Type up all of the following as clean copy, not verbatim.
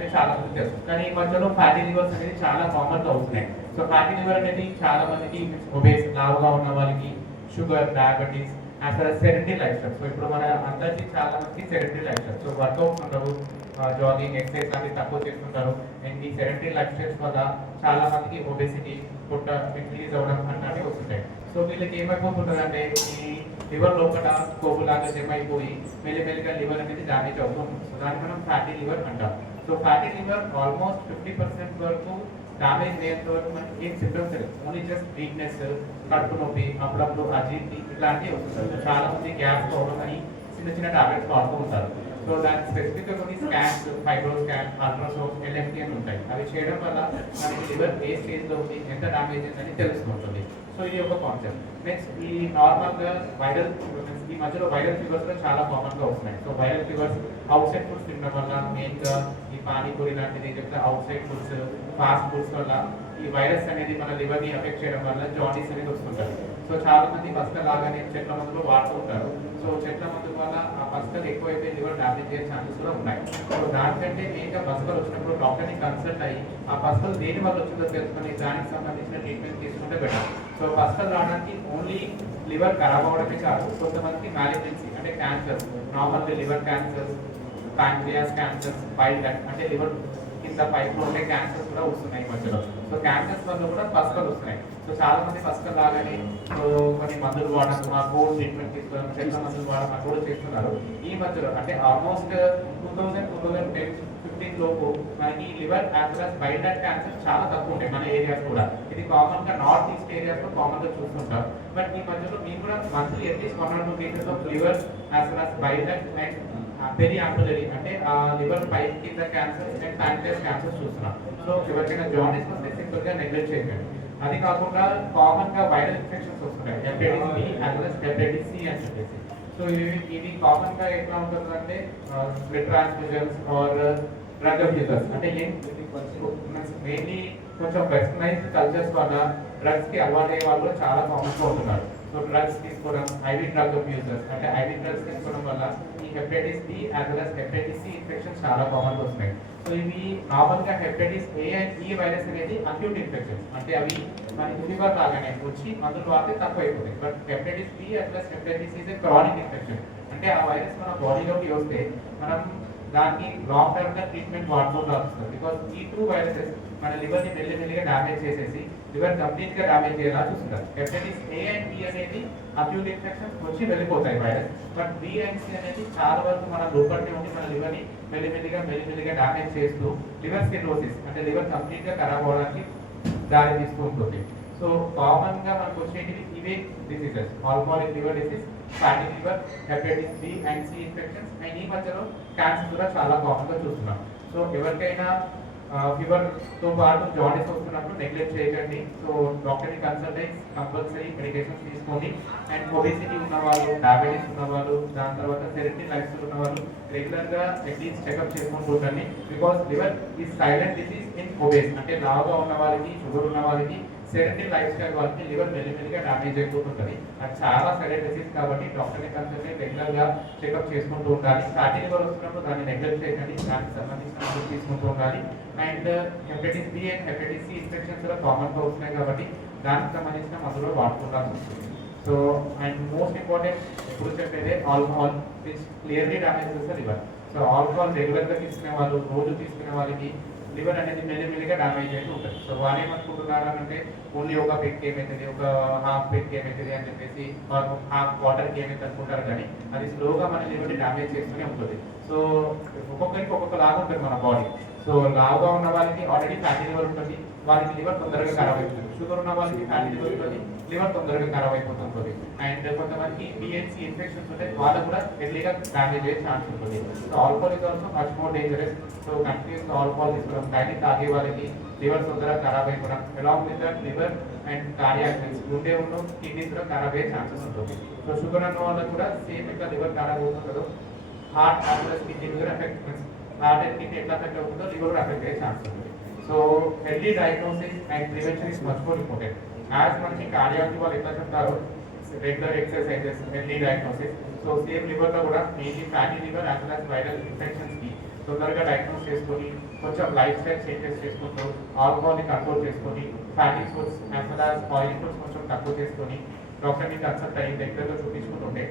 అంటే చాలా మంది తెలుసు. కానీ ఈ మధ్యలో ఫ్యాటీ లివర్స్ అనేది చాలా కామన్ అవుతున్నాయి. సో ఫ్యాటీ లివర్ అనేది చాలా మందికి ఒబేస్ లావుగా ఉన్న వాళ్ళకి, sugar, diabetes, as well as sedentary life style. So ఇప్పుడు మన అందరికీ చాలా మందికి sedentary life style. So workouts ఉండవు, జాగింగ్, ఎక్సర్సైజ్ లాంటివి తక్కువ చేస్తుంటారు. అండ్ ఈ సెడెంటరీ లైఫ్ స్టైల్స్ వల్ల చాలా మందికి ఒబేసిటీ, పొట్ట ఇంక్రీజ్ అవ్వడం అన్నవి వస్తుంటాయి. సో వీళ్ళకి ఏమైపోతుంటుంది అంటే ఈ లివర్ లోపల కొవ్వు లాగా జమ అయిపోయి మెల్లిమెల్లిగా లివర్ అనేది డ్యామేజ్ అవుతుంది. సో దాన్ని మనం ఫ్యాటీ లివర్ అంటాం. సో ఫ్యాటీ లివర్ ఆల్మోస్ట్ 50% వరకు డ్యామేజ్ అయ్యేంత వరకు మనకి ఏం సిమ్టమ్స్ లేదు. ఓన్లీ జస్ట్ వీక్నెస్, కడుపు నొప్పి, అప్పుడప్పుడు అజీర్తి ఇట్లాంటివి వస్తుంటారు. చాలా మంది గ్యాస్ ప్రాబ్లమ్ అని చిన్న చిన్న టాబ్లెట్స్ వాడుతూ ఉంటారు. సో దానికి స్పెసిఫిక్గా కొన్ని scans, fibro scan, ultrasound, LFT అని ఉంటాయి. అవి చేయడం వల్ల మనకి లివర్ ఏ స్టేజ్లో ఉంది, ఎంత డ్యామేజ్ అయిందని తెలుసుకుంటుంది. సో ఇది ఒక కాన్సెప్ట్. నెక్స్ట్ ఈ నార్మల్గా వైరల్ ఈ మధ్యలో వైరల్ ఫీవర్స్ లో చాలా కామన్గా వస్తున్నాయి. So viral fevers out side foods తినడం వల్ల, మెయిన్గా ఈ పానీపూరి లాంటిది చెప్తే out side foods, fast foods వల్ల ఈ వైరస్ అనేది మన లివర్ని ఎఫెక్ట్ చేయడం వల్ల జాండీస్ అనేది వస్తుంటారు. సో చాలా మంది పసక లాగానే చెట్ల మందులు వాడుతూ ఉంటారు. సో చెట్ల మందు వల్ల ఆ పసకలు ఎక్కువైతే లివర్ డ్యామేజ్ అయ్యే ఛాన్సెస్ కూడా ఉన్నాయి. సో దానికంటే మెయిన్గా పసకలు వచ్చినప్పుడు డాక్టర్ని కన్సల్ట్ అయ్యి ఆ పసకలు దేని వల్ల వచ్చిందో తెలుసుకొని దానికి సంబంధించిన ట్రీట్మెంట్ తీసుకుంటే బెటర్. సో పసకలు రావడానికి ఓన్లీ లివర్ ఖరాబ్ అవ్వడమే కాదు, కొంతమందికి మ్యాలిగ్నెన్సీ అంటే cancer, normal liver cancer, pancreas cancer, bile duct అంటే లివర్ కింద పైపులో ఉండే క్యాన్సర్స్ కూడా వస్తున్నాయి మధ్యలో. సో క్యాన్సర్స్ వల్ల కూడా పసకలు వస్తున్నాయి. సో చాలా మంది పసకలు లాగానే సో కొన్ని మందులు వాడడం, ఆ కోల్డ్ ట్రీట్మెంట్ తీసుకోవడం, చెట్ల మందులు వాడడం కూడా చేస్తున్నారు. ఈ మధ్యలో అంటే ఆల్మోస్ట్ 2010-2015 లోపు మనకి liver as well as bile duct cancer చాలా తక్కువ ఉంటాయి మన ఏరియాస్ కూడా. ఇది కామన్ గా నార్త్ ఈస్ట్ ఏరియాస్ లో కామన్ గా చూస్తుంటారు. బట్ ఈ మధ్యలో మేము కూడా monthly at least 1 or 2 cases of liver as well as bile duct and very ampullary అంటే ఆ లివర్ పైప్ కింద క్యాన్సర్ అండ్ ప్యాంక్రియాస్ క్యాన్సర్ చూస్తున్నాం. సో ఎవరికైనా జాండీస్ వస్తే సింపుల్ గా నెగ్లెక్ట్ చేయకండి. అది కాకుండా కామన్ గా వైరల్ ఇన్ఫెక్షన్స్ వస్తున్నాయి, hepatitis B as well as hepatitis C అని చెప్పేసి. సో ఇది కామన్ గా ఎట్లా ఉంటుందంటే blood transfusions or drug abusers అంటే మెయిన్లీ కొంచెం వెస్టర్నైజ్డ్ కల్చర్స్ వల్ల డ్రగ్స్ కి అలవాటయ్యే వాళ్ళు చాలా కామన్ గా ఉంటున్నారు. సో డ్రగ్స్ తీసుకోవడం, ఐవి డ్రగ్ అబ్యూజర్స్ అంటే ఐవి డ్రగ్స్ తీసుకోవడం వల్ల ఈ hepatitis B as well as hepatitis C infections చాలా కామన్ గా వస్తున్నాయి. సో ఇవి నార్మల్ గా hepatitis A and E virus అనేది అక్యూట్ ఇన్ఫెక్షన్స్ అంటే అవి మనకి ఫీవర్ లాగానే వచ్చి మందులు వాడితే తక్కువ అయిపోతాయి. But hepatitis B as well as hepatitis C is chronic infection అంటే ఆ వైరస్ మన బాడీలోకి వస్తే మనం దానికి లాంగ్ టర్మ్ గా ట్రీట్మెంట్ వాడుకోవాల్సి వస్తుంది. బికాస్ ఈ 2 వైరసెస్ మన లివర్ ని మెల్లిమెల్లిగా డ్యామేజ్ చేసేసి లివర్ కంప్లీట్ గా డ్యామేజ్ చేయాలా చూస్తుంటారు. హెపటైటిస్ ఏ అండ్ బి అనేది అక్యూట్ ఇన్ఫెక్షన్ వచ్చి వెళ్ళిపోతాయి virus. But B and C అనేది చాలా వరకు మన లోపలికి ఉండి మన లివర్ ని మెల్లిమెల్లిగా డ్యామేజ్ చేస్తూ లివర్ సిరోసిస్ అంటే లివర్ కంప్లీట్ గా ఖరాబ్ అవడానికి దారి తీస్తూ ఉంటుంది. సో కామన్ గా మనకు వచ్చేటివి ఇవే diseases: alcoholic liver disease, fatty liver, hepatitis B and C infections. And ఈ మధ్యలో క్యాన్సర్ కూడా చాలా కామన్ గా చూస్తున్నాం. సో ఎవరికైనా ఫీవర్ తో పాటు జాండీస్ వస్తున్నప్పుడు నెగ్లెక్ట్ చేయకండి. సో డాక్టర్ని కన్సల్ట్ అయ్యి కంపల్సరీ మెడికేషన్స్ తీసుకోండి. అండ్ ఒబేసిటీ ఉన్నవాళ్ళు, డయాబెటీస్ ఉన్నవాళ్ళు, దాని తర్వాత సెడెంటరీ లైఫ్ స్టైల్ ఉన్నవాళ్ళు రెగ్యులర్ గా అట్లీస్ట్ చెకప్ చేసుకుంటూ ఉండండి. బికాస్ లివర్ ఈ సైలెంట్ డిసీజ్ ఇన్ ఒబేస్ అంటే లావుగా ఉన్న వాళ్ళకి, షుగర్ ఉన్న వాళ్ళకి, సెడెంటరీ లైఫ్ స్టైల్ వాళ్ళకి లివర్ మెల్లిమెల్లిగా డ్యామేజ్ అయిపోతుంటుంది. అది చాలా సైలెంట్ డిసీజ్ కాబట్టి డాక్టర్ని కన్సల్ట్ అయ్యి రెగ్యులర్ గా చెకప్ చేసుకుంటూ ఉండాలి. ఫ్యాటీ లివర్ వస్తున్నప్పుడు దాన్ని నెగ్లెక్ట్ చేయకండి, దానికి సంబంధించిన మందులు తీసుకుంటూ ఉండాలి. And hepatitis B and hepatitis C infections కూడా కామన్ గా వస్తున్నాయి కాబట్టి దానికి సంబంధించిన మందులు వాడుకుంటాల్సి వస్తుంది. సో అండ్ మోస్ట్ ఇంపార్టెంట్ ఎప్పుడు చెప్పేదే alcohol which clearly damages the liver. So alcohol regular గా తీసుకునే వాళ్ళు, రోజు తీసుకునే వాళ్ళకి లివర్ అనేది మెల్లిమెల్లిగా డ్యామేజ్ అయితే ఉంటుంది. సో వాళ్ళు ఏమనుకుంటున్నారు అంటే ఓన్లీ ఒక పెగ్కి ఏమవుతుంది, ఒక హాఫ్ పెగ్కి ఏమవుతుంది అని చెప్పేసి హాఫ్ వాటర్కి ఏమైతే అనుకుంటారు, కానీ అది స్లోగా మన లివర్ని డ్యామేజ్ చేస్తూనే ఉంటుంది. సో ఒక్కొక్కరికి ఒక్కొక్క లాగా ఉంటుంది మన బాడీ. సో లావుగా ఉన్న వాళ్ళకి ఆల్రెడీ ఫ్యాటీ లివర్ ఉంటుంది, వాళ్ళకి లివర్ తొందరగా ఖరాబ్ అయిపోతుంది. షుగర్ ఉన్న వాళ్ళకి ఫ్యాటీ లివర్ ఉంటుంది, లివర్ తొందరగా ఖరాబ్ అయిపోతుంటుంది. అండ్ కొంతమందికి బిఎన్సి ఇన్ఫెక్షన్స్ ఉంటాయి, వాళ్ళకు కూడా ఎర్లీగా డ్యామేజ్ అయ్యే ఛాన్స్ ఉంటుంది. So alcohol is also much more dangerous. So continuous alcohol తీసుకోవడం, డైలీ తాగే వాళ్ళకి లివర్ తొందరగా ఖరాబ్ అయిపోవడం, along with that liver and cardiac గుండె ఉన్న కిడ్నీస్ కూడా ఖరాబ్ అయ్యే ఛాన్సెస్ ఉంటుంది. సో షుగర్ అన్న వాళ్ళకి కూడా సేమ్ ఇంకా లివర్ ఖరాబ్ అవుతుందో heart as well as kidney కూడా ఎఫెక్ట్, హార్ట్ అండ్ కిడ్నీ ఎట్లా ఎఫెక్ట్ అవుతుందో లివర్ కూడా ఎఫెక్ట్ అయ్యే ఛాన్స్ ఉంటుంది. So early diagnosis and prevention is much more important. As మనకి కార్డియాలజీ వాళ్ళు ఎట్లా చెప్తారు, regular exercises, early diagnosis. So same లివర్లో కూడా mainly fatty liver as well as viral infections కి సో తొందరగా డయాగ్నోస్ చేసుకొని కొంచెం లైఫ్ స్టైల్ చేంజెస్ చేసుకుంటూ ఆల్కహాల్ని కంట్రోల్ చేసుకొని fatty foods as well as oil foods కొంచెం తక్కువ చేసుకొని డాక్టర్ని కన్సల్ట్ అయ్యి దగ్గరలో చూపించుకుంటుంటే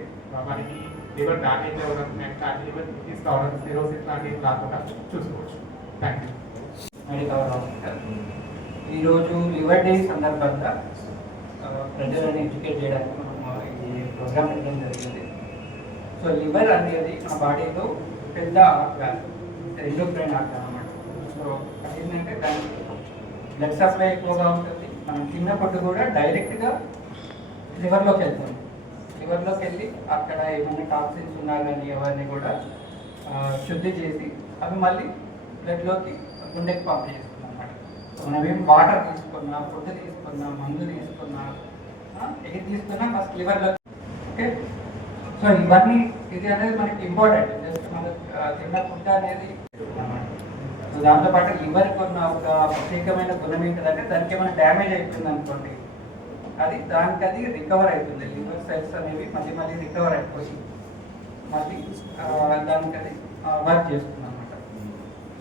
మనకి లివర్ డ్యామేజ్ అవ్వడం అండ్ ఫ్యాటీ లివర్ డిసీజ్ కావడం సిరోసిస్ లాంటివి రాకుండా చూసుకోవచ్చు. Thank you. మెడికవర్ హాస్పిటల్ ఈరోజు లివర్ డే సందర్భంగా ప్రజలను ఎడ్యుకేట్ చేయడానికి మనం ఈ ప్రోగ్రామ్ పెట్టడం జరిగింది. సో లివర్ అనేది మన బాడీలో పెద్ద ఆర్గాన్, ఎండోక్రైన్ ఆర్గాన్ అన్నమాట. సో ఏంటంటే దానికి బ్లడ్ సప్లై ఎక్కువగా ఉంటుంది. మనం తిన్న ఫుడ్ కూడా డైరెక్ట్గా లివర్లోకి వెళ్తుంది. లివర్లోకి వెళ్ళి అక్కడ ఏమైనా టాక్సిన్స్ ఉన్నా కానీ ఎవరిని కూడా శుద్ధి చేసి అవి మళ్ళీ బ్లడ్లోకి గుండెకి పంప్ చేస్తుంది అన్నమాట. మనం ఏం వాటర్ తీసుకున్నా, ఫుడ్ తీసుకున్నా, మందు తీసుకున్నా, ఏది తీసుకున్నా ఫస్ట్ లివర్లో. ఓకే, సో ఇవన్నీ ఇది అనేది మనకి ఇంపార్టెంట్. జస్ట్ మనం తిన్న ఫుడ్ అనేది అన్నమాట. సో దాంతోపాటు లివర్కి ఉన్న ఒక ప్రత్యేకమైన గుణం ఏంటంటే దానికి ఏమైనా డ్యామేజ్ అయిపోయింది అనుకోండి, దానికి అది రికవర్ అవుతుంది. లివర్ సెల్స్ అనేవి మళ్ళీ మళ్ళీ రికవర్ అయిపోయి మళ్ళీ దానికి అది వర్క్ చేస్తుంది అనమాట.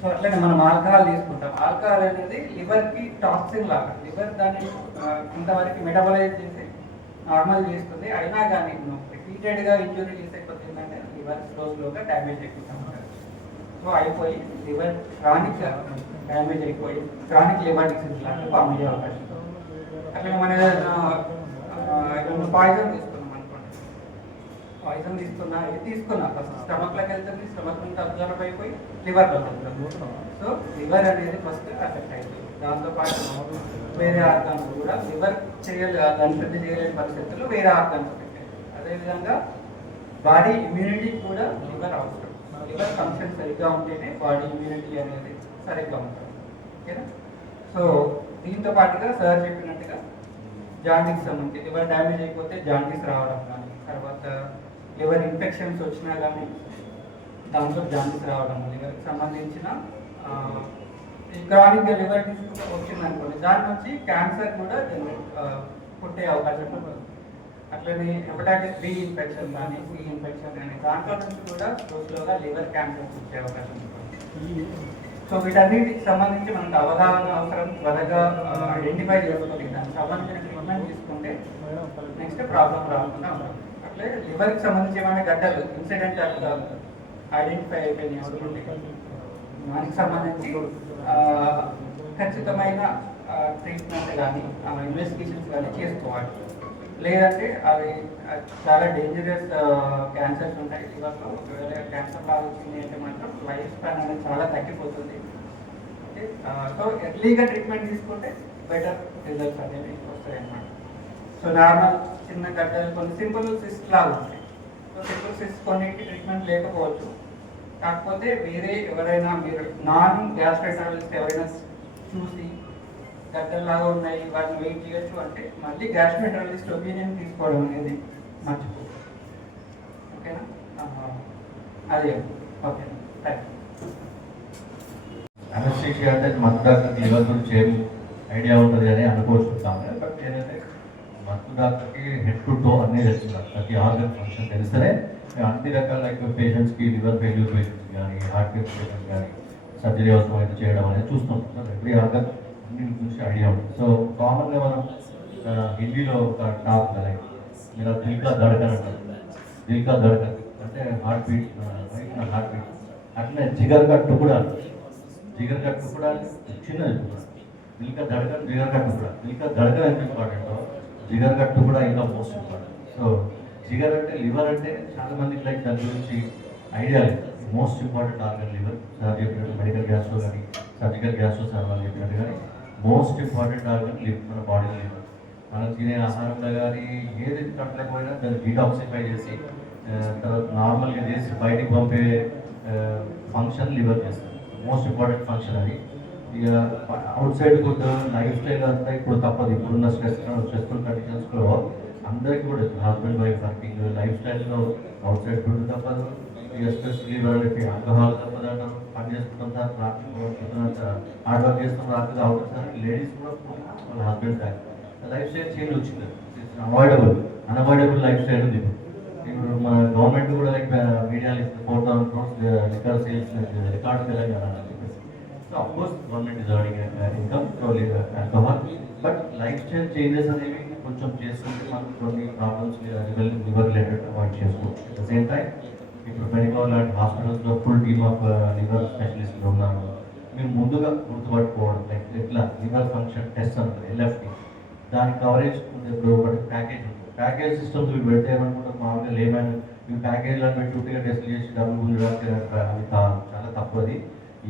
సో అట్లనే మనం ఆల్కహాల్ తీసుకుంటాం. ఆల్కహాల్ అనేది లివర్కి టాక్సిన్ లాగా. లివర్ దాన్ని కొంతవరకు మెటబలైజ్ చేసి నార్మల్ చేస్తుంది. అయినా కానీ రిపీటెడ్గా ఇంజురీ చేసే కొద్ది ఏంటంటే లివర్ స్లోగా డ్యామేజ్ అయిపోతాం. సో అయిపోయి లివర్ క్రానిక్ డ్యామేజ్ అయిపోయి క్రానిక్ లివర్ డిసీజ్ లాగా ఫామ్ అయ్యే అవకాశం. అట్లా మన పాయిజన్ తీసుకున్నాం అనుకోండి, పాయిజన్ తీసుకున్నా ఫస్ట్ స్టమక్లోకి వెళ్తుంది, స్టమక్ నుంచి అబ్జర్వ్ అయిపోయి లివర్లో వెళ్తుంది. సో లివర్ అనేది ఫస్ట్ అఫెక్ట్ అవుతుంది. దాంతోపాటు వేరే ఆర్గాన్స్ కూడా లివర్ దాని శుద్ధి చేయలేని పరిస్థితుల్లో వేరే ఆర్గాన్స్ ఎఫెక్ట్ అవుతాయి. అదేవిధంగా బాడీ ఇమ్యూనిటీకి కూడా లివర్ అవసరం. లివర్ ఫంక్షన్ సరిగ్గా ఉంటేనే బాడీ ఇమ్యూనిటీ అనేది సరిగ్గా ఉంటుంది. ఓకేనా? సో దీంతో పాటుగా సార్ చెప్పినట్టుగా జాండీస్ సంబంధించి లివర్ డ్యామేజ్ అయిపోతే జాండీస్ రావడం కానీ, తర్వాత లివర్ ఇన్ఫెక్షన్స్ వచ్చినా కానీ దాంట్లో జాండీస్ రావడం, లివర్కి సంబంధించిన ఈ క్రానిక్ లివర్ డిసీజ్ వచ్చిందనుకోండి దాని నుంచి క్యాన్సర్ కూడా పుట్టే అవకాశం ఉంటుంది. అట్లనే హెపటైటిస్ బి ఇన్ఫెక్షన్ కానీ, సి ఇన్ఫెక్షన్ కానీ దాంట్లో నుంచి కూడా స్లోగా లివర్ క్యాన్సర్ వచ్చే అవకాశం ఉంటుంది. సో వీటన్నిటికి సంబంధించి మనకు అవగాహన అవసరం. త్వరగా ఐడెంటిఫై చేసుకోవాలి, దానికి సంబంధించిన ట్రీట్మెంట్ తీసుకుంటే నెక్స్ట్ ప్రాబ్లం రాకుండా ఉంటుంది. అట్లే లివర్కి సంబంధించి ఏమైనా గడ్డలు ఇన్సిడెంట్ ఐడెంటిఫై అయిపోయినాయి, దానికి సంబంధించి ఖచ్చితమైన ట్రీట్మెంట్ కానీ ఇన్వెస్టిగేషన్స్ కానీ చేసుకోవాలి. లేదంటే అవి చాలా డేంజరస్ క్యాన్సర్స్ ఉంటాయి లివర్లో. ఒకవేళ క్యాన్సర్ లాగా వచ్చింది అంటే మాత్రం లైఫ్ స్పాన్ అనేది చాలా తగ్గిపోతుంది. ఓకే, సో ఎర్లీగా ట్రీట్మెంట్ తీసుకుంటే బెటర్ రిజల్ట్స్ అనేవి వస్తాయి అన్నమాట. సో నార్మల్ చిన్న గడ్డలు కొన్ని సింపుల్ సిస్ట్ లాగా ఉంటాయి. సో సింపుల్ సిస్ట్ కొన్నింటికి ట్రీట్మెంట్ లేకపోవచ్చు. కాకపోతే వేరే ఎవరైనా మీరు నాన్ గ్యాస్ట్రైటాలజిస్ట్ ఎవరైనా చూసి గడ్డల్లాగా ఉన్నాయి వాటిని వెయిట్ చేయొచ్చు అంటే మళ్ళీ గ్యాస్ట్రైటాలజిస్ట్ ఒపీనియన్ తీసుకోవడం అనేది మర్చిపోతుంది. ఓకేనా? అదే ఓకే, థ్యాంక్ యూ. అనస్థీషియా అంటే మత్తు డాక్టర్కి లివర్ గురించి ఏం ఐడియా ఉంటుంది అని అనుకోవచ్చుకుంటాం. బట్ ఏంటంటే మత్తు డాక్టర్కి హెడ్ టు టో అన్నీ తెలుస్తున్నారు. ప్రతి ఆర్గన్ ఫంక్షన్ తెలిస్తేనే అన్ని రకాల పేషెంట్స్కి లివర్ ఫెయిల్యూర్ పేషెంట్స్ కానీ, హార్ట్ పేషెంట్స్ కానీ సర్జరీ అవసరమైతే చేయడం అనేది చూస్తుంటాం. సో ఎవ్రీ ఆర్గన్ అన్ని గురించి ఐడియా ఉంటుంది. సో కామన్గా మనం హిందీలో ఒక టాక్ లైక్ మీరు దిల్ కా ధడకన్ అంటారు. దిల్ కా ధడకన్ అంటే హార్ట్ బీట్, హార్ట్ బీట్. అట్లనే జిగర్ కట్టు కూడా, జిగర్ కట్టు కూడా చిన్నది. దిల్ కా ధడకన్, జిగర్ కట్టు కూడా. దిల్ కా ధడకన్ ఎంత ఇంపార్టెంటో జిగర్ కట్టు కూడా ఇంకా మోస్ట్ ఇంపార్టెంట్. సో జిగర్ అంటే లివర్ అంటే చాలా మందికి లైక్ దాని గురించి ఐడియా లేదు. Most important organ liver. Sir చెప్పినట్టు మెడికల్ గ్యాస్లో కానీ, సర్జికల్ గ్యాస్లో సార్ వాళ్ళు చెప్పినట్టు కానీ మోస్ట్ ఇంపార్టెంట్ ఆర్గన్ లివర్, మన బాడీ లివర్. మనం తినే ఆహారంలో కానీ ఏది కట్టలేకపోయినా దాన్ని డీటాక్సిఫై చేసి తర్వాత నార్మల్గా చేసి బయటికి పంపే ఫంక్షన్ లివర్ చేస్తుంది. మోస్ట్ ఇంపార్టెంట్ ఫంక్షన్ అది. ఇక out side food life style అంతా ఇప్పుడు తప్పదు. ఇప్పుడున్న స్ట్రెస్ఫుల్ కండిషన్స్లో అందరికీ కూడా హస్బెండ్ వైఫ్ వర్కింగ్ లైఫ్ స్టైల్లో అవుట్ సైడ్ ఫుడ్ తప్పదు. ఎస్పెషల్లీ వాళ్ళకి ఆల్కహాల్ తప్పదు అంటారు. పని చేసుకుంటాం సార్, రాత్రి హార్డ్ వర్క్ చేస్తాం, రాత్రి అవుతుంది సార్. లేడీస్ కూడా వాళ్ళ హస్బెండ్ లైఫ్ స్టైల్ చేంజ్ వచ్చింది. అన్అవాయిడబుల్ లైఫ్ స్టైల్ ఉంది. ఇప్పుడు మన గవర్నమెంట్ కూడా లైక్ మీడియాలో ఇస్తే 4,000 crores liquor sales record Telangana అని చెప్పేసి. So of course government is earning income through alcohol, but life style changes అనేవి కొంచెం చేసుకుంటే మనం కొన్ని ప్రాబ్లమ్స్ లివర్ రిలేటెడ్ అవాయిడ్ చేసుకోవచ్చు. అట్ ద సేమ్ టైం ఇప్పుడు మెడికల్ లాంటి హాస్పిటల్స్లో ఫుల్ టీమ్ ఆఫ్ లివర్ స్పెషలిస్టులు ఉన్నారు. మీరు ముందుగా గుర్తుపట్టుకోవడం లైక్ ఎట్లా లివర్ ఫంక్షన్ టెస్ట్ అంటారు LFT, దాని కవరేజ్ ఇప్పుడు ఒకటి ప్యాకేజ్ ఉంటుంది. ప్యాకేజ్ సిస్టమ్స్ ఇవి పెడితే ఏమనుకుంటారు మామూలుగా లేమని ఇవి ప్యాకేజ్లను పెట్టి చుట్టూగా టెస్ట్ చేసి డబ్బులు గుంజడానికి అవి చాలా తక్కువ. అది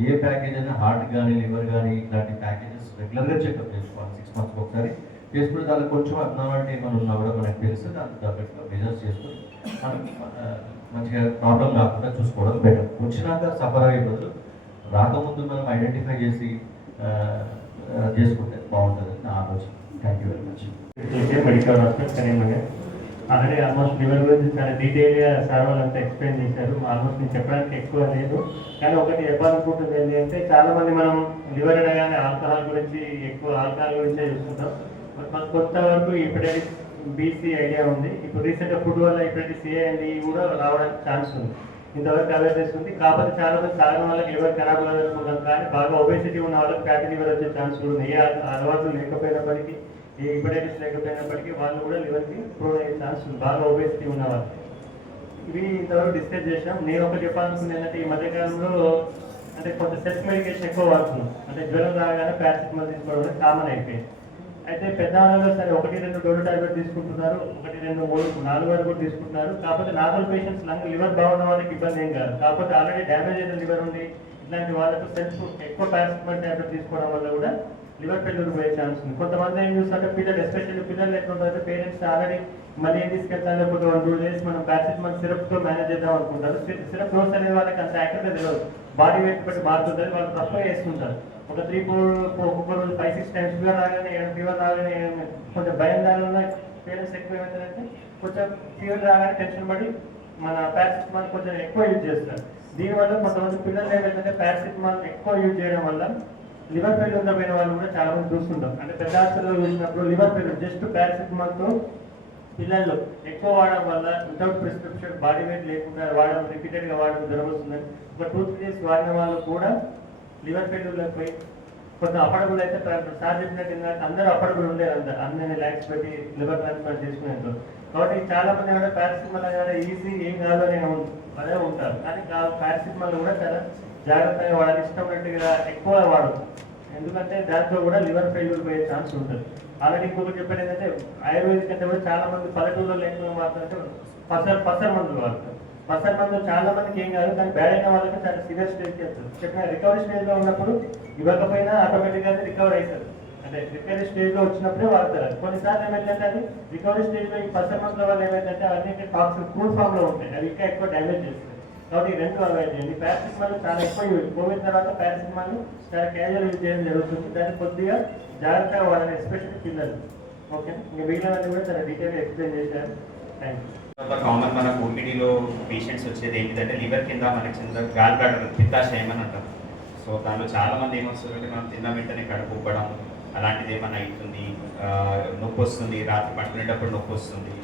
ఏ ప్యాకేజ్ అయినా హార్ట్ కానీ లివర్ కానీ ఇట్లాంటి ప్యాకేజెస్ రెగ్యులర్గా చెకప్ చేసుకోవాలి. 6 months ఒకసారి చేసుకుంటే దానికి కొంచెం అబ్నార్మాలిటీ ఏమైనా ఉన్నా కూడా మనకు తెలిస్తే దానికి తగ్గట్టుగా మెజర్స్ చేసుకొని మనం మంచిగా ప్రాబ్లం కాకుండా చూసుకోవడం బెటర్. వచ్చినాక సఫర్ అయ్యే బదులు రాకముందు మనం ఐడెంటిఫై చేసి చేసుకుంటే బాగుంటుందని నా ఆలోచన. Thank you very much. Medical hospital Karimnagar. Already almost liver గురించి చాలా డీటెయిల్గా సార్ వాళ్ళంతా ఎక్స్ప్లెయిన్ చేశారు. ఆల్మోస్ట్ నేను చెప్పడానికి ఎక్కువ లేదు, కానీ ఒకటి చెప్పాలనుకుంటుంది ఏంటి అంటే చాలామంది మనం లివర్ అనగానే ఆల్కహాల్ గురించి ఎక్కువ ఆల్కహాల్ గురించే చూస్తుంటాం. బట్ మనకు కొంత వరకు హెపటైటిస్ BC ఐడియా ఉంది. ఇప్పుడు రీసెంట్గా ఫుడ్ వల్ల హెపటైటిస్ A and E కూడా రావడానికి ఛాన్స్ ఉంది. ఇంతవరకు అవేర్నెస్ ఉంది. కాకపోతే చాలా మంది తాగడం వాళ్ళకి లివర్ ఖరాబ్ కాదనుకుంటాం, కానీ బాగా ఒబేసిటీ ఉన్న వాళ్ళకి ఫ్యాటీ లివర్ వచ్చే ఛాన్స్ కూడా ఉంది. ఏ అలవాట్లు లేకపోయినప్పటికీ ఈ హెపటైటిస్ లేకపోయినప్పటికీ వాళ్ళు కూడా లివర్కి ప్రోన్ అయ్యే ఛాన్స్ ఉంది, బాగా ఒబేసిటీ ఉన్న వాళ్ళు. ఇవి ఇంతవరకు డిస్కస్ చేసాం. నేను ఒకటి చెప్పాలనుకుంది ఏంటంటే ఈ మధ్యకాలంలో అంటే కొంత సెల్ఫ్ మెడికేషన్ ఎక్కువ వాడుతున్నాం. అంటే జ్వరం రాగానే పారాసిటమాల్ తీసుకోవడం కామన్ అయిపోయింది. అయితే పెద్దవాళ్ళలో సరే 1-2 డోలు టాబ్లెట్ తీసుకుంటున్నారు, 1-2, 3, 4 వరకు కూడా తీసుకుంటున్నారు. కాకపోతే నార్మల్ పేషెంట్స్ లివర్ బాగున్న వాళ్ళకి ఇబ్బంది ఏం కాదు. కాకపోతే ఆల్రెడీ డ్యామేజ్ అయిన లివర్ ఉంది, ఇట్లాంటి వాళ్ళకు సెల్ఫ్ ఎక్కువ పారాసిటమాల్ టాబ్లెట్ తీసుకోవడం వల్ల కూడా లివర్ ఫెయిల్యూర్ పోయే ఛాన్స్ ఉంది. కొంతమంది ఏం చూస్తుంటే పిల్లలు, ఎస్పెషల్లీ పిల్లలు ఎట్లుంటారంటే పేరెంట్స్ ఆల్రెడీ మళ్ళీ ఏం తీసుకెళ్తాను లేకపోతే 1-2 days మనం పారాసిటమాల్ సిరప్తో మేనేజ్ చేద్దాం అనుకుంటారు. సిరప్ డోస్ అనేది వాళ్ళకి అంత యాక్యురేట్గా తెలియదు, బాడీ వెయిట్ బట్టి మారుతుంటుంది, వాళ్ళు తక్కువ వేస్తుంటారు. ఒక 3-4 రోజు 5-6 times ఫీవర్ రాగానే ఫీవర్ రాగానే కొంచెం భయం దానివల్ల పేరెంట్స్ ఎక్కువ ఏమవుతారంటే కొంచెం ఫీవర్ రాగానే టెన్షన్ పడి మన పారాసిటమాల్ కొంచెం ఎక్కువ యూజ్ చేస్తారు. దీనివల్ల కొంతమంది పిల్లలు ఏమైందంటే పారాసిటమాల్ ఎక్కువ యూజ్ చేయడం వల్ల లివర్ ఫెయిల్యూర్ పోయిన వాళ్ళు కూడా చాలా మంది చూస్తుంటాం. అంటే పెద్ద హాస్పిటల్లో చూసినప్పుడు లివర్ ఫెయిల్యూర్ జస్ట్ పారాసిటమాల్తో పిల్లల్లో ఎక్కువ వాడడం వల్ల వితౌట్ ప్రిస్క్రిప్షన్ బాడీ వెయిట్ లేకుండా వాడడం, రిపీటెడ్గా వాడడం జరగవస్తుందని ఒక 2-3 days వాడిన వాళ్ళు కూడా లివర్ ఫెయిల్యూర్లో పోయి కొంత అఫోర్డబుల్ అయితే సార్ చెప్పినట్టు ఏంటంటే అందరూ అఫోర్డబుల్ ఉండేది, అన్ని ల్యాక్స్ పెట్టి లివర్ ట్రాన్స్ప్లాంట్ చేసుకునేందుకు. కాబట్టి చాలా మంది ఏమంటే పారాసిటమాల్ అనేది ఈజీ ఏం కాదు అని అదే ఉంటారు, కానీ పారాసిటమాల్ కూడా చాలా జాగ్రత్తగా వాడాలి, ఇష్టమైనట్టుగా ఎక్కువ వాడదు. ఎందుకంటే దాంట్లో కూడా లివర్ ఫెయిల్యూర్ పోయే ఛాన్స్ ఉంటుంది. ఆల్రెడీ ఇంకొకటి చెప్పారు ఏంటంటే ఆయుర్వేదిక్ అంటే కూడా చాలా మంది పల్లెటూరులో ఎక్కువ వాడుతుంటే పసర్ మందులు వాడతారు. పసర్ మందులు చాలా మందికి ఏం కాదు, కానీ బ్యాడ్ అయిన వాళ్ళకి చాలా సీరియస్ స్టేజ్కి వెళ్తారు. చెప్పిన రికవరీ స్టేజ్లో ఉన్నప్పుడు ఇవ్వకపోయినా ఆటోమేటిక్గా రికవర్ అవుతారు. అంటే రికవరీ స్టేజ్లో వచ్చినప్పుడే వాడతారు. కొన్నిసార్లు ఏమైందంటే అది రికవరీ స్టేజ్లో ఈ పసర్ మందుల వల్ల ఏమైందంటే అవన్నీ టాక్సిన్ ఫుడ్ ఫామ్లో ఉంటాయి, అవి ఇంకా ఎక్కువ డ్యామేజ్ చేస్తాయి. కాబట్టి ఈ 2 అవాయిడ్ చేయండి. పారాసిటమాల్ చాలా ఎక్కువ యూజ్, కోవిడ్ తర్వాత పారాసిటమాల్ చాలా క్యాజువల్ యూజ్ చేయడం జరుగుతుంది. దాన్ని కొద్దిగా జాగ్రత్తగా వాడాలి, ఎస్పెషల్లీ పిల్లలు. ఓకే, ఇంకా మిగిలినవన్నీ కూడా చాలా డీటెయిల్గా ఎక్స్ప్లెయిన్ చేశారు. Thank you. కామన్ మన ఓపీడీలో పేషెంట్స్ వచ్చేది ఏంటిదంటే లివర్ కింద మనకి చిన్న గాల్ బ్లాడర్ పిత్తాశయం అని అంటారు. సో దానిలో చాలా మంది ఏమొస్తుందంటే మనం తిన్న వెంటనే కడుపు ఉబ్బడం అలాంటిది ఏమన్నా అవుతుంది, నొప్పి వస్తుంది, రాత్రి పడుకునేటప్పుడు నొప్పి వస్తుంది,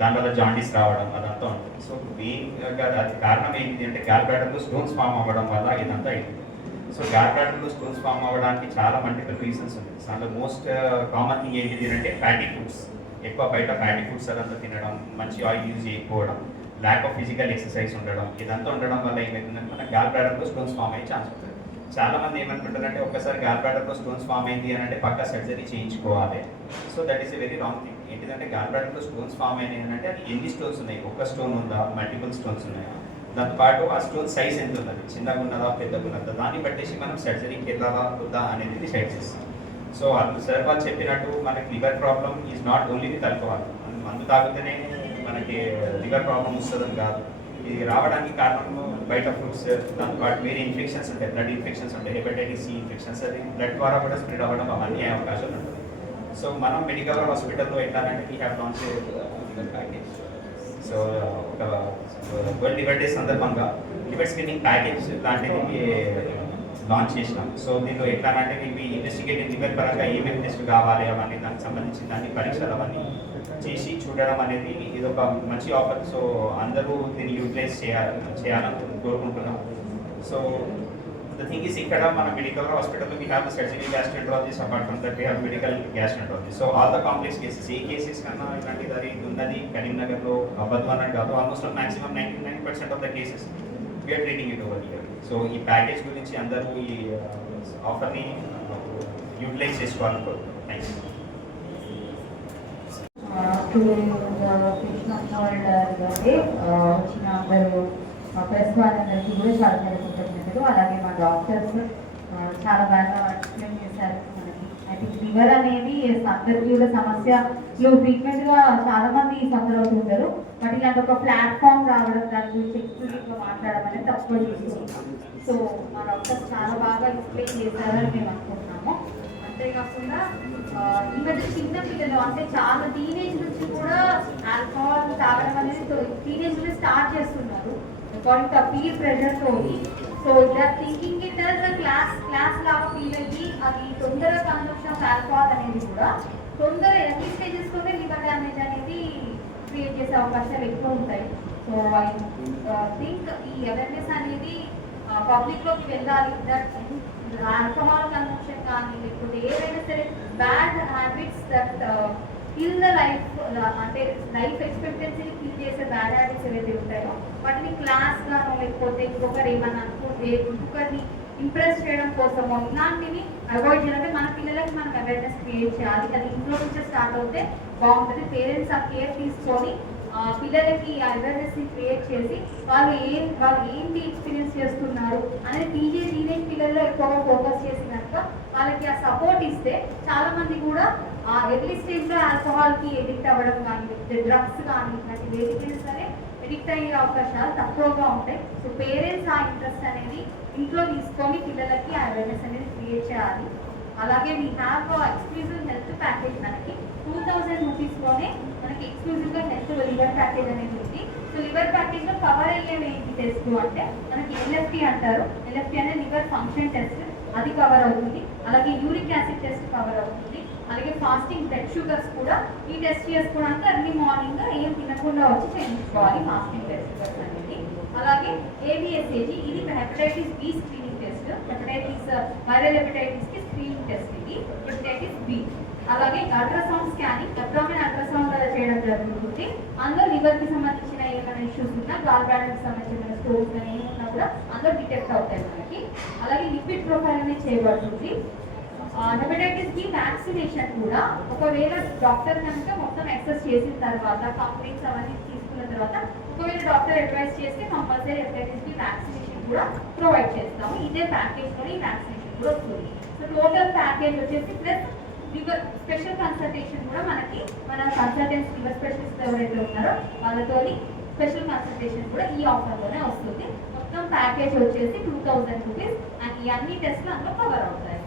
దానివల్ల జాండీస్ రావడం అదంతా ఉంటుంది. సో మెయిన్గా అది కారణం ఏంటి అంటే గాల్ బ్లాడర్లో స్టోన్స్ ఫామ్ అవ్వడం వల్ల ఇదంతా అయింది. సో గాల్ బ్లాడర్లో స్టోన్స్ ఫామ్ అవ్వడానికి చాలా మల్టిపుల్ రీజన్స్ ఉంది. సో అందులో మోస్ట్ కామన్ థింగ్ ఏంటిది అంటే ఫ్యాటీ ఫుడ్స్, ఎక్కువ బయట ఫ్యాటీ ఫుడ్స్ అదంతా తినడం, మంచి ఆయిల్ యూజ్ చేయకపోవడం, ల్యాక్ ఆఫ్ ఫిజికల్ ఎక్సర్సైజ్ ఉండడం, ఇదంతా ఉండడం వల్ల ఏమవుతుందంటే మన గాల్ బ్లాడర్లో స్టోన్స్ ఫామ్ అయ్యే ఛాన్స్ ఉంటుంది. చాలా మంది ఏమనుకుంటారంటే ఒక్కసారి గాల్ బ్లాడర్లో స్టోన్స్ ఫామ్ అయింది అని అంటే పక్కా సర్జరీ చేయించుకోవాలి. So that is a very wrong thing. ఏంటిదంటే గాల్ బ్లాడర్లో స్టోన్స్ ఫామ్ అయింది అని అంటే అది ఎన్ని స్టోన్స్ ఉన్నాయి, ఒక స్టోన్ ఉందా, మల్టిపుల్ స్టోన్స్ ఉన్నాయా, దాంతోపాటు ఆ స్టోన్ సైజ్ ఎంత ఉన్నది, చిన్నగా ఉన్నదా పెద్దగా ఉన్నదా, దాన్ని బట్టేసి మనం సర్జరీకి వెళ్ళాలా వద్దా అనేది డిసైడ్ చేస్తాం. సో అది సార్ వాళ్ళు చెప్పినట్టు మనకి liver problem is not only with alcohol. మందు తాగితేనే మనకి లివర్ ప్రాబ్లమ్ వస్తుందని కాదు. ఇది రావడానికి కారణం బయట ఫుడ్స్, దాంతోపాటు వేరే ఇన్ఫెక్షన్స్ ఉంటాయి, బ్లడ్ ఇన్ఫెక్షన్స్ ఉంటాయి, హెపటైటిస్ C ఇన్ఫెక్షన్స్, అది బ్లడ్ ద్వారా కూడా స్ప్రెడ్ అవ్వడం అవన్నీ అయ్యే అవకాశాలు ఉంటుంది. సో మనం మెడికల్ హాస్పిటల్లో ఏంటంటే we have launch liver package. So ఒక వరల్డ్ లివర్ డే సందర్భంగా లివర్ స్క్రీనింగ్ ప్యాకేజ్ లాంటిది లాంచ్ చేసినాం. సో దీనిలో ఎట్లా అంటే ఇవి ఇన్వెస్టిగేటివ్ లివర్ పరంగా ఏమేమి టెస్ట్ కావాలి అవన్నీ దానికి సంబంధించిన దాన్ని పరీక్షలు అవన్నీ చేసి చూడడం అనేది ఇది ఒక మంచి ఆఫర్. సో అందరూ దీన్ని యూటిలైజ్ చేయాలని కోరుకుంటున్నాం. సో ద థింగ్ ఈస్ ఇక్కడ మన మెడికల్ హాస్పిటల్లో we have surgical gastroenterologist, apart from that we have medical gastroenterologist. So all the complex cases, ఏ కేసెస్ కన్నా ఇలాంటిది అది ఉన్నది కరీంనగర్లో అవ్వదు అన్నట్టు కాదు. Almost maximum 99% of the cases we are treating it over here. So ఈ ప్యాకేజ్ గురించి అందరూ ఈ ఆఫర్ని యూటిలైజ్ చేసుకోవాలని కోరుకుంటున్నాం. Thank you. వచ్చిన అందరూ ప్రెస్ వాళ్ళందరికీ కూడా చాలా చాలా కృతజ్ఞతలు. అలాగే మా డాక్టర్స్ చాలా బాగా ఎక్స్ప్లెయిన్ చేశారు మనకి. ఐ థింక్ లివర్ అనేది అందరికీ కూడా సమస్యలు ట్రీట్మెంట్గా చాలా మంది సఫర్ అవుతుంటారు. బట్ ఇలాంటి ఒక ప్లాట్ఫామ్ రావడం, దాని గురించి ఎక్స్క్లూజివ్గా మాట్లాడడం అనేది తక్కువ చూస్తుంది. సో మా డాక్టర్స్ చాలా బాగా ఎక్స్ప్లెయిన్ చేశారని మేము అనుకుంటున్నాము. అంతేకాకుండా ఈ మధ్య చిన్న పిల్లలు అంటే చాలా టీనేజ్ నుంచి కూడా ఆల్కహాల్ తాగడం అనేది టీనేజ్ నుంచి స్టార్ట్ చేస్తున్నారు అకార్డింగ్ టు పీర్ ప్రెషర్ తోని. సో ఇలా థింకింగ్ ఇట్ క్లాస్ లాగా ఫీల్ అయ్యి అది తొందరగా కన్సంప్షన్ ఆఫ్ ఆల్కహాల్ అనేది కూడా తొందర ఎన్ని స్టేజెస్ తోనే లివర్ డ్యామేజ్ అనేది క్రియేట్ చేసే అవకాశాలు ఎక్కువ ఉంటాయి. సో ఐ థింక్ ఈ అవేర్నెస్ అనేది పబ్లిక్లోకి వెళ్ళాలి. దట్ ఆల్కహాల్ కన్సంప్షన్ కానీ లేకపోతే ఏవైనా సరే bad habits that kill the life, అంటే లైఫ్ ఎక్స్పెక్టెన్సీని కిల్ చేసే బ్యాడ్ హ్యాబిట్స్ ఏవైతే ఉంటాయో వాటిని క్లాస్ గానో లేకపోతే ఇంకొకరు ఏమన్నా అనుకుంటే ఇంకొకరిని ఇంప్రెస్ చేయడం కోసమో ఇలాంటివి అవాయిడ్ చేయాలంటే మన పిల్లలకి మనం అవేర్నెస్ క్రియేట్ చేయాలి. అది ఇంట్లో నుంచే స్టార్ట్ అవుతే బాగుంటుంది. పేరెంట్స్ ఆ కేర్ తీసుకొని పిల్లలకి ఆ అవేర్నెస్ని క్రియేట్ చేసి వాళ్ళు ఏంటి ఎక్స్పీరియన్స్ చేస్తున్నారు అనేది టీనేజ్ పిల్లల్లో ఎక్కువగా ఫోకస్ చేసి కనుక వాళ్ళకి ఆ సపోర్ట్ ఇస్తే చాలా మంది కూడా ఆ ఎర్లీ స్టేజ్లో ఆల్కహాల్కి ఎడిక్ట్ అవ్వడం కానీ లేకపోతే డ్రగ్స్ కానీ ఇలాంటి వేదికైనా సరే ఎడిక్ట్ అయ్యే అవకాశాలు తక్కువగా ఉంటాయి. సో పేరెంట్స్ ఆ ఇంట్రెస్ట్ అనేది ఇంట్లో తీసుకొని పిల్లలకి ఆ అవేర్నెస్ అనేది క్రియేట్ చేయాలి. అలాగే we have exclusive health package మనకి 2000 రూపీస్లోనే మనకి ఎక్స్క్లూజివ్గా హెల్త్ లివర్ ప్యాకేజ్ అనేది ఉంది. సో లివర్ ప్యాకేజ్లో కవర్ అయ్యేవి ఏంటి టెస్ట్ అంటే మనకి ఎల్ఎఫ్టీ అంటారు. ఎల్ఎఫ్టీ అనేది లివర్ ఫంక్షన్ టెస్ట్, అది కవర్ అవుతుంది. అలాగే యూరిక్ యాసిడ్ టెస్ట్ కవర్ అవుతుంది. అలాగే ఫాస్టింగ్ బ్లడ్ షుగర్స్ కూడా ఈ టెస్ట్ చేసుకోవడానికి ఎర్లీ మార్నింగ్ ఏం తినకుండా వచ్చి చేయించుకోవాలి ఫాస్టింగ్ బ్లడ్ షుగర్స్ అనేది. అలాగే ఏబిఎస్ఏజీ, ఇది hepatitis B screening test. Viral హెపటైటిస్కి స్క్రీనింగ్ టెస్ట్ ఇది హెపటైటిస్ బి. అలాగే అల్ట్రాసౌండ్ స్కానింగ్, అబ్డామిన్ అల్ట్రాసౌండ్ చేయడం జరుగుతుంది. అందులో లివర్కి సంబంధించిన ఏమైనా ఇష్యూస్ ఉన్నా, గాల్ బ్లాడర్కి సంబంధించిన స్టోన్స్ కానీ ఏమున్నా కూడా అందులో డిటెక్ట్ అవుతాయి మనకి. అలాగే లిపిడ్ ప్రొఫైల్ అనేది చేయబడుతుంది. హెపటైటిస్ బి వ్యాక్సినేషన్ కూడా ఒకవేళ డాక్టర్ కనుక మొత్తం ఎక్సెస్ చేసిన తర్వాత కంప్లైంట్స్ అవన్నీ తీసుకున్న తర్వాత ఒకవేళ డాక్టర్ అడ్వైస్ చేస్తే కంపల్సరీ హెపటైటిస్ బి వ్యాక్సినేషన్ కూడా ప్రొవైడ్ చేస్తాము. ఇదే ప్యాకేజ్లో ఈ వ్యాక్సినేషన్ కూడా వస్తుంది. సో టోటల్ ప్యాకేజ్ వచ్చేసి ప్లస్ లివర్ స్పెషల్ కన్సల్టేషన్ కూడా మనకి మన కన్సల్టెంట్స్ లివర్ స్పెషలిస్ట్ ఎవరైతే ఉన్నారో వాళ్ళతో స్పెషల్ కన్సల్టేషన్ కూడా ఈ ఆఫర్లోనే వస్తుంది. మొత్తం ప్యాకేజ్ వచ్చేసి 2000 రూపీస్ అండ్ ఈ అన్ని టెస్ట్లు అందులో కవర్ అవుతాయి.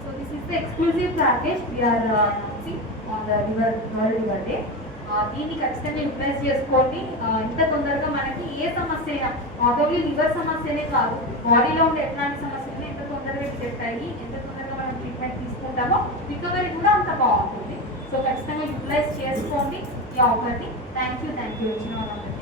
So this is the exclusive package we are announcing on the world liver day. దీన్ని ఖచ్చితంగా యూటిలైజ్ చేసుకోండి. ఇంత తొందరగా మనకి ఏ సమస్య అయినా, నాట్ ఓన్లీ లివర్ సమస్యనే కాదు, బాడీలో ఉండే ఎట్లాంటి సమస్యలు ఎంత తొందరగా డిటెక్ట్ అయ్యి ఎంత తొందరగా మనం ట్రీట్మెంట్ తీసుకుంటామో రికవరీ కూడా అంత బాగుంటుంది. సో ఖచ్చితంగా యూటిలైజ్ చేసుకోండి ఈ ఆఫర్ని. థ్యాంక్ యూ ఇచ్చిన వాళ్ళందరికీ.